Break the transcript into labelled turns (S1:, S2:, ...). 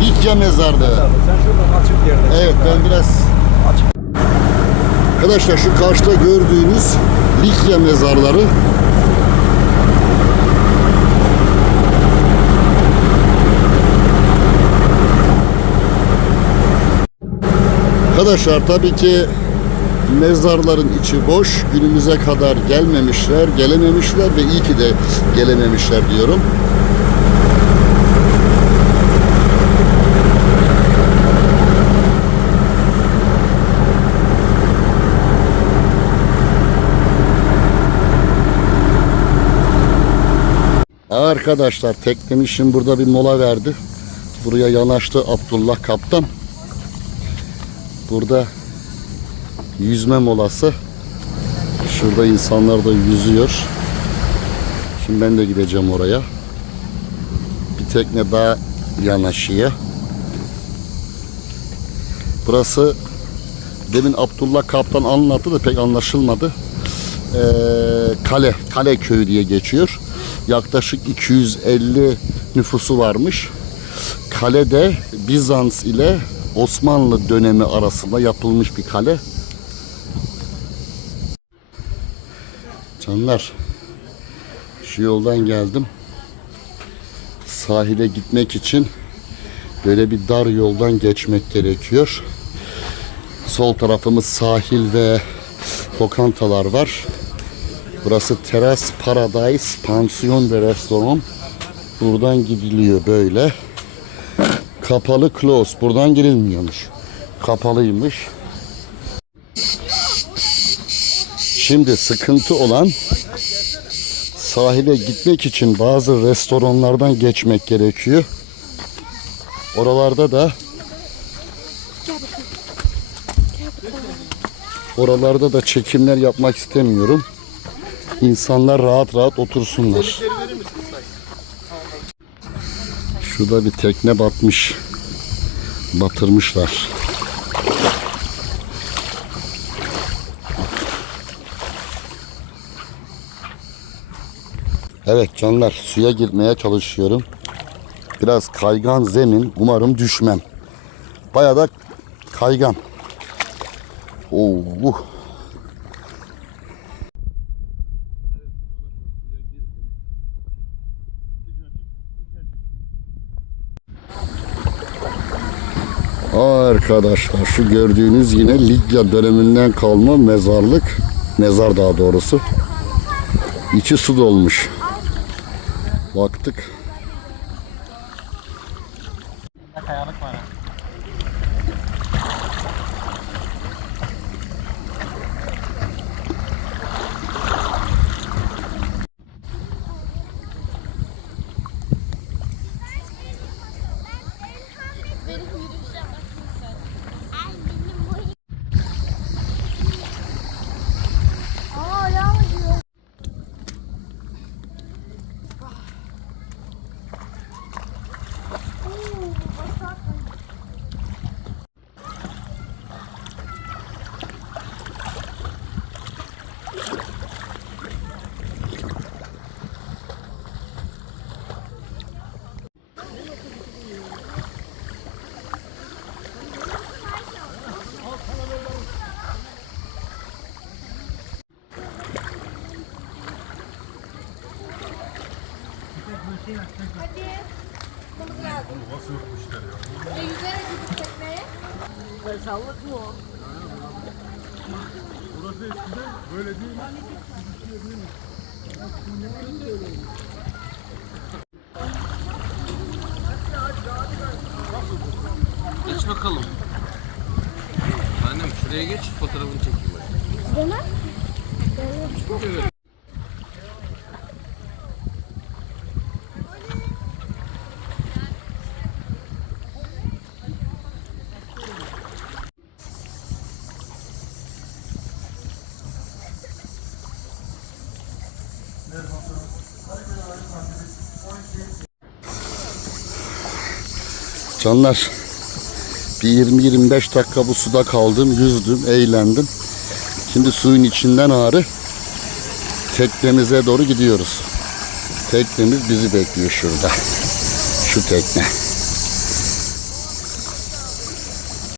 S1: Likya mezarlığı.
S2: Sen şuradan açık yerde.
S1: Evet ben biraz Arkadaşlar şu karşıda gördüğünüz Likya mezarları Arkadaşlar tabii ki mezarların içi boş. Günümüze kadar gelmemişler, gelememişler ve iyi ki de gelememişler diyorum. Arkadaşlar teknemişim burada bir mola verdi. Buraya yanaştı Abdullah Kaptan. Burada yüzme molası. Şurada insanlar da yüzüyor. Şimdi ben de gideceğim oraya. Bir tekne daha yanaşıyor. Burası demin Abdullah Kaptan anlattı da pek anlaşılmadı. Ee, kale, Kale Köyü diye geçiyor. Yaklaşık 250 nüfusu varmış. Kalede Bizans ile Osmanlı dönemi arasında yapılmış bir kale. Canlar, şu yoldan geldim. Sahile gitmek için böyle bir dar yoldan geçmek gerekiyor. Sol tarafımız sahil ve lokantalar var. Burası Teras Paradise Pansiyon ve Restoran. Buradan gidiliyor böyle. Kapalı close. Buradan girilmiyormuş. Kapalıymış. Şimdi sıkıntı olan sahile gitmek için bazı restoranlardan geçmek gerekiyor. Oralarda da Oralarda da çekimler yapmak istemiyorum. İnsanlar rahat rahat otursunlar. Şurada bir tekne batmış. Batırmışlar. Evet canlar suya girmeye çalışıyorum. Biraz kaygan zemin. Umarım düşmem. Bayağı da kaygan. Oo. uh. Arkadaşlar şu gördüğünüz yine Lidya döneminden kalma mezarlık. Mezar daha doğrusu. İçi su dolmuş. Baktık.
S3: Hadi. Balık lazım. Nasıl yokmuşlar ya? E yüzerek gidip tekneye. Sallık mı o?
S4: Geç bakalım. Annem şuraya geç fotoğrafını çekeyim.
S3: Döner.
S1: Canlar bir 20-25 dakika bu suda kaldım, yüzdüm, eğlendim. Şimdi suyun içinden ağrı teknemize doğru gidiyoruz. Teknemiz bizi bekliyor şurada. Şu tekne.